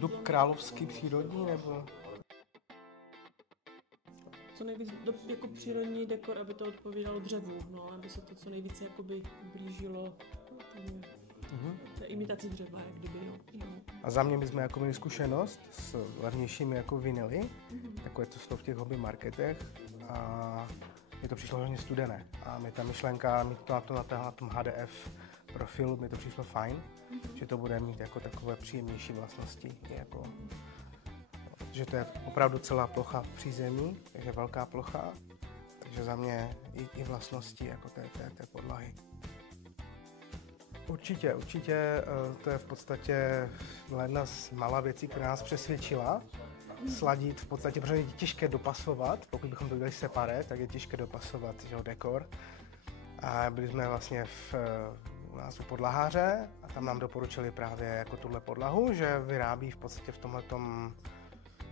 Dub královský přírodní nebo? Co nejvíc jako přírodní dekor, aby to odpovídalo dřevu, no, aby se to co nejvíce jakoby blížilo té imitaci dřeva, jak kdyby, jo. A za mě bychom jako měli zkušenost s levnějšími jako vinily, takové to jsou v těch hobby marketech a mi to přišlo hodně studené. A mi ta myšlenka, mít to na tom HDF profilu, mi to přišlo fajn, že to bude mít jako takové příjemnější vlastnosti, jako, že to je opravdu celá plocha v přízemí, takže velká plocha, takže za mě i vlastnosti jako té podlahy. Určitě, to je v podstatě jedna z mála věcí, která nás přesvědčila. Sladit v podstatě, protože je těžké dopasovat, pokud bychom to dělali separé, tak je těžké dopasovat, že, dekor. A byli jsme vlastně u nás u podlaháře a tam nám doporučili právě jako tuhle podlahu, že vyrábí v podstatě v tomhletom,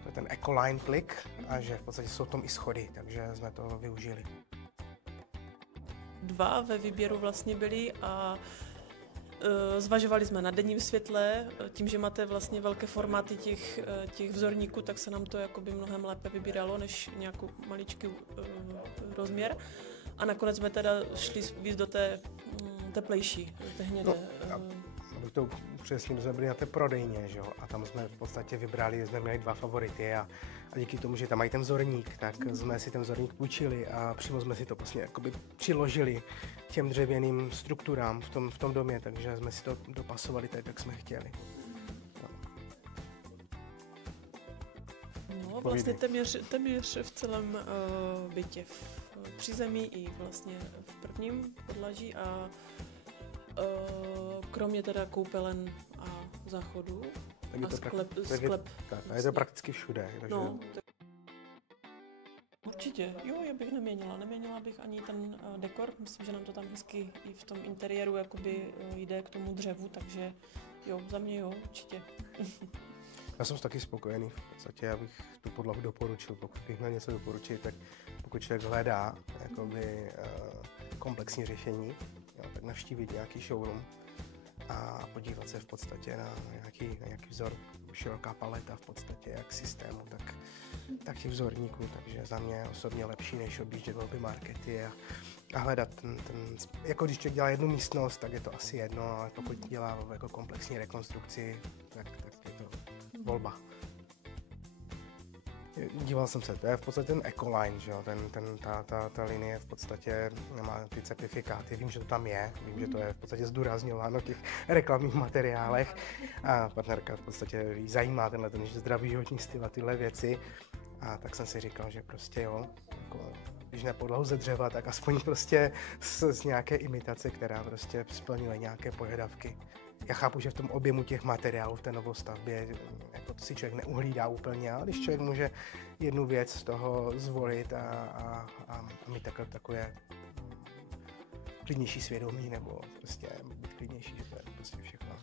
to je ten Ecoline klik a že v podstatě jsou tam i schody, takže jsme to využili. 2 ve výběru vlastně byli a zvažovali jsme na denním světle, tím, že máte vlastně velké formáty těch vzorníků, tak se nám to jakoby mnohem lépe vybíralo než nějakou maličký rozměr. A nakonec jsme teda šli víc do té teplejší, té hnědé. Abych to přesně, jsme byli na té prodejně, že jo? A tam jsme v podstatě vybrali, jsme měli 2 favority a díky tomu, že tam mají ten vzorník, tak jsme si ten vzorník půjčili a přímo jsme si to vlastně jakoby přiložili těm dřevěným strukturám v tom domě, takže jsme si to dopasovali tak, jak jsme chtěli. No, vlastně téměř v celém bytě, v přízemí i vlastně v prvním podlaží a kromě teda koupelen a záchodu a sklep. Je to prakticky všude. Takže... No, určitě, jo, já bych neměnila bych ani ten dekor, myslím, že nám to tam hezky i v tom interiéru jakoby jde k tomu dřevu, takže jo, za mě jo, určitě. Já jsem taky spokojený, v podstatě já bych tu podlahu doporučil, pokud bych měl něco doporučit, tak pokud člověk hledá jakoby, komplexní řešení, jo, tak navštívit nějaký showroom a podívat se v podstatě na nějaký vzor, široká paleta v podstatě, jak systému, tak těch vzorníků, takže za mě osobně lepší, než objíždět hobby markety a hledat ten, jako když člověk dělá jednu místnost, tak je to asi jedno, ale pokud dělá jako komplexní rekonstrukci, tak je to volba. Díval jsem se, to je v podstatě ten Ecoline, že jo? Ta linie v podstatě má ty certifikáty, vím, že to tam je, vím, že to je v podstatě zdůrazňováno v těch reklamních materiálech a partnerka v podstatě jí zajímá ten zdravý životní styl a tyhle věci a tak jsem si říkal, že prostě jo, jako, když ne podlahu ze dřeva, tak aspoň prostě z nějaké imitace, která prostě splňuje nějaké požadavky. Já chápu, že v tom objemu těch materiálů v té novostavbě jako to si člověk neuhlídá úplně, ale když člověk může jednu věc z toho zvolit a mít takové klidnější svědomí nebo prostě být klidnější, že to je prostě všechno